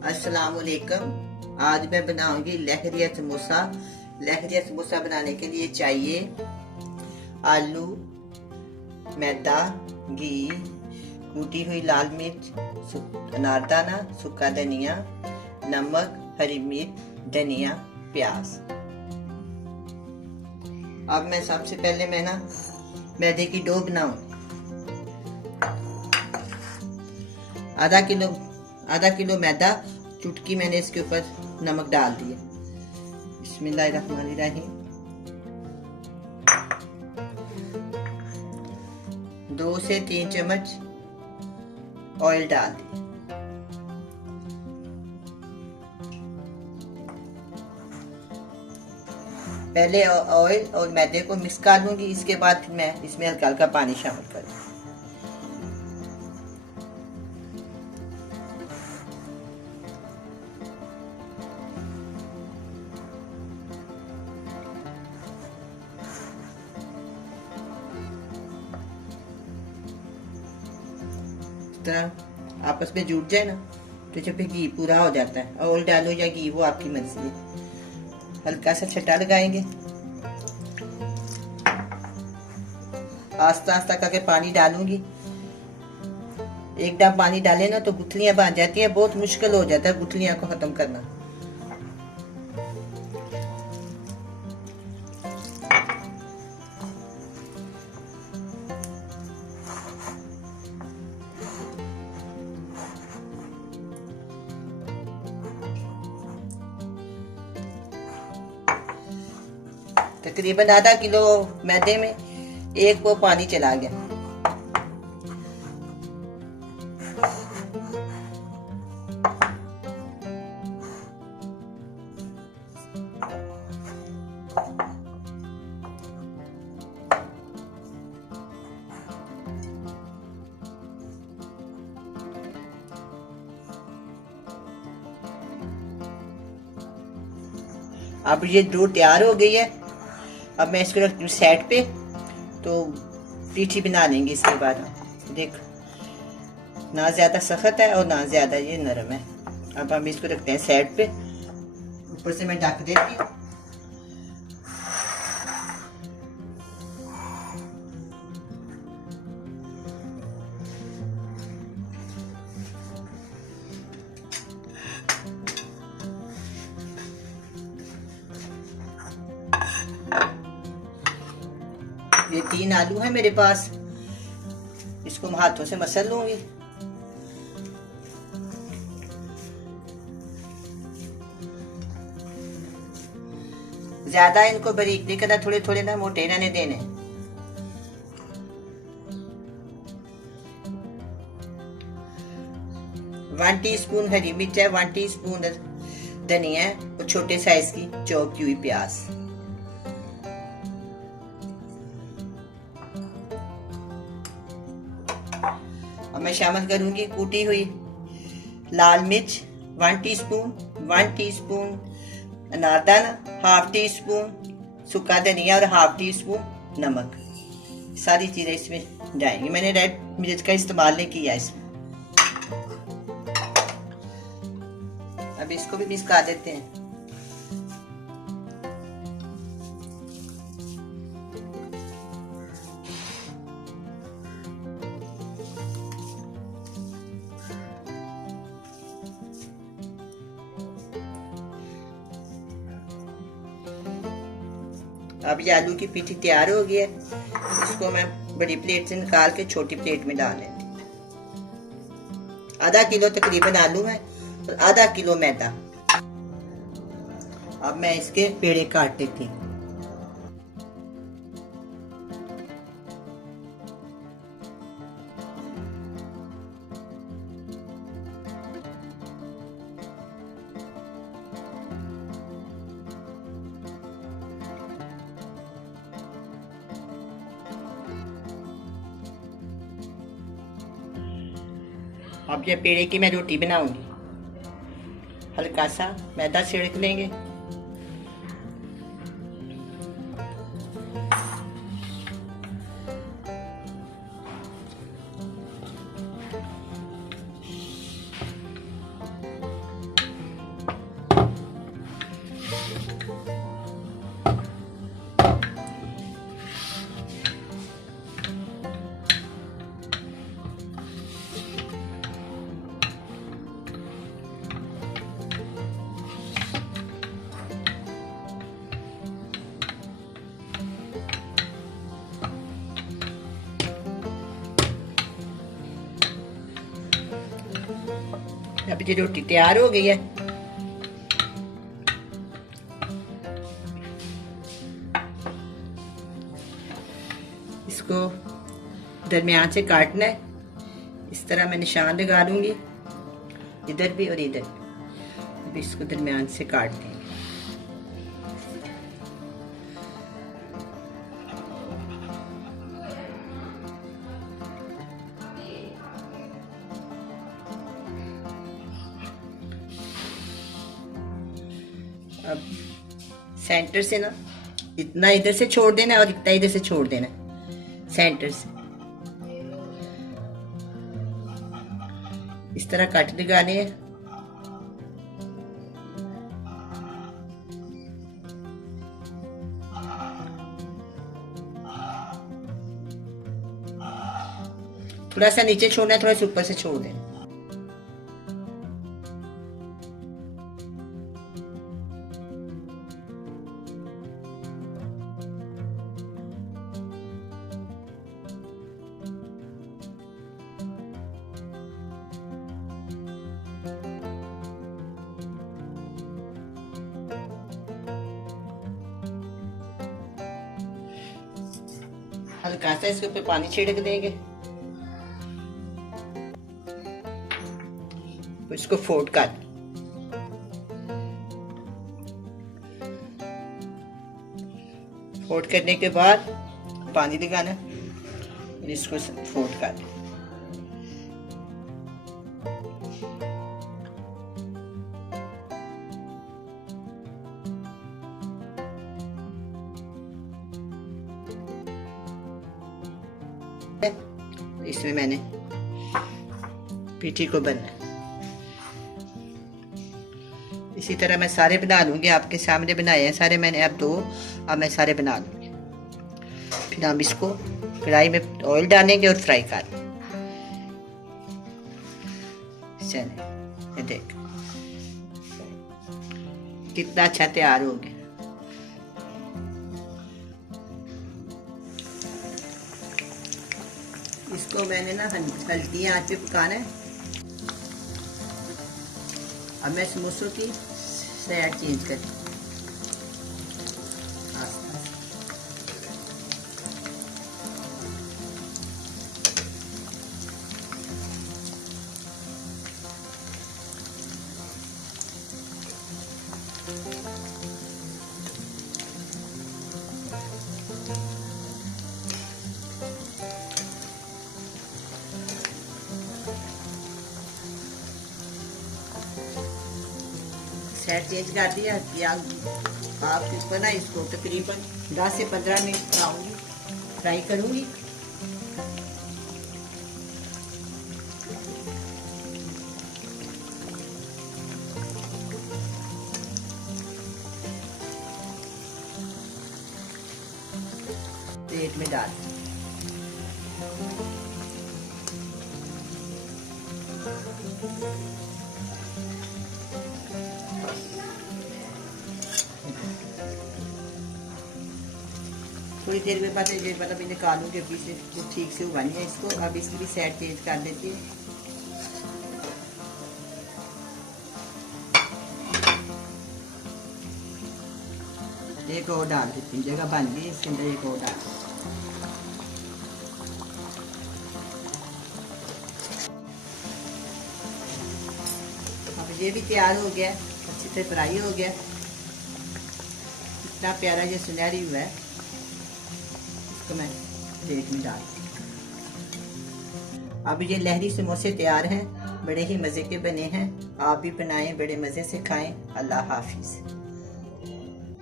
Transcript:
अस्सलाम वालेकुम। आज मैं बनाऊंगी लहरिया समोसा। लहरिया समोसा बनाने के लिए चाहिए आलू, मैदा, घी, कूटी हुई लाल मिर्च, अनारदाना, सूखा धनिया, नमक, हरी मिर्च, धनिया, प्याज। अब मैं सबसे पहले मैदे की डो बनाऊं। आधा किलो मैदा, चुटकी मैंने इसके ऊपर नमक डाल दिया। बिस्मिल्लाहिर्रहमानिर्रहीम। 2 से 3 चम्मच ऑयल डाल दिया। पहले ऑयल और मैदे को मिक्स कर लूंगी, इसके बाद फिर मैं इसमें हल्का हल्का पानी शामिल करूंगी। तरह आपस में जुट जाए ना तो जब घी पूरा हो जाता है, ऑयल डालो या घी वो आपकी मर्जी है। हल्का सा छटा लगाएंगे, आस्ता आस्ता करके पानी डालूंगी। एकदम पानी डाले ना तो गुठलियां बन जाती हैं, बहुत मुश्किल हो जाता है गुठलियां को खत्म करना। तकरीबन आधा किलो मैदे में 1 वो पानी चला गया। अब ये डो तैयार हो गई है। अब मैं इसको रखती हूँ साइड पे, तो पीठी बना लेंगे इसके बाद। देख, ना ज्यादा सख्त है और ना ज्यादा ये नरम है। अब हम इसको रखते हैं साइड पे, ऊपर से मैं ढक देती हूँ। ये 3 आलू है मेरे पास, इसको मैं हाथों से मसल लूंगी। ज्यादा इनको बारीक नहीं करना, थोड़े थोड़े ना मोटे रहने देने। वन टीस्पून हरी मिर्च है, 1 टीस्पून धनिया है और छोटे साइज की चॉप की हुई प्याज। अब मैं शामिल करूंगी कूटी हुई लाल मिर्च 1 टीस्पून, 1 टीस्पून अनारदाना, 1/2 टीस्पून सूखा धनिया और 1/2 टीस्पून नमक। सारी चीजें इसमें जाएंगी। मैंने रेड मिर्च का इस्तेमाल नहीं किया इसमें। अब इसको भी मिक्स कर देते हैं। अब ये आलू की पीठी तैयार हो गई है। इसको मैं बड़ी प्लेट से निकाल के छोटी प्लेट में डाल लेती हूँ। आधा किलो तकरीबन आलू है और आधा किलो मैदा। अब मैं इसके पेड़े काट देती हूँ। अब ये पेड़े की मैं रोटी बनाऊंगी। हल्का सा मैदा छिड़क लेंगे। अभी ये रोटी तैयार हो गई है। इसको दरमियान से काटना है। इस तरह मैं निशान लगा लूंगी, इधर भी और इधर भी। अभी इसको दरमियान से काट देंगे। अब सेंटर से ना इतना इधर से छोड़ देना और इतना इधर से छोड़ देना, सेंटर से इस तरह कट लगाने हैं। थोड़ा सा नीचे छोड़ना है, थोड़ा सा ऊपर से छोड़ देना। हल्का सा इसके ऊपर पानी छिड़क देंगे, इसको फोल्ड कर, फोल्ड करने के बाद पानी लगाना, इसको फोल्ड कर। इसमें मैंने पीठी को बनना, इसी तरह मैं सारे बना लूंगी। आपके सामने बनाए हैं सारे मैंने, अब 2, अब मैं सारे बना लूंगी। फिर हम इसको कढ़ाई में ऑयल डालेंगे और फ्राई कर लेंगे। ये देख कितना अच्छा तैयार हो गया। इसको मैंने ना हल्की आंच पे पकाना है। अब मैं समोसों की साइड चेंज कर, साइड चेंज कर दिया। प्याज आप ऊपर ना इसको तकरीबन 10 से 15 मिनट फ्राई करूंगी। प्लेट में डाल थोड़ी देर में बाद ये मतलब निकालूंगी अभी से, तो ठीक से उगानी है इसको। अब इसकी भी साइड चेंज कर देती है। एक और डाल देती हूँ, जगह बन गई इसके अंदर एक और डाल। अब ये भी तैयार हो गया, अच्छी से फ्राई हो गया। इतना प्यारा ये सुनहरी हुआ है। इसको मैं प्लेट में डाल। अब ये लहरी समोसे तैयार हैं, बड़े ही मज़े के बने हैं। आप भी बनाएं, बड़े मज़े से खाएं। अल्लाह हाफिज़।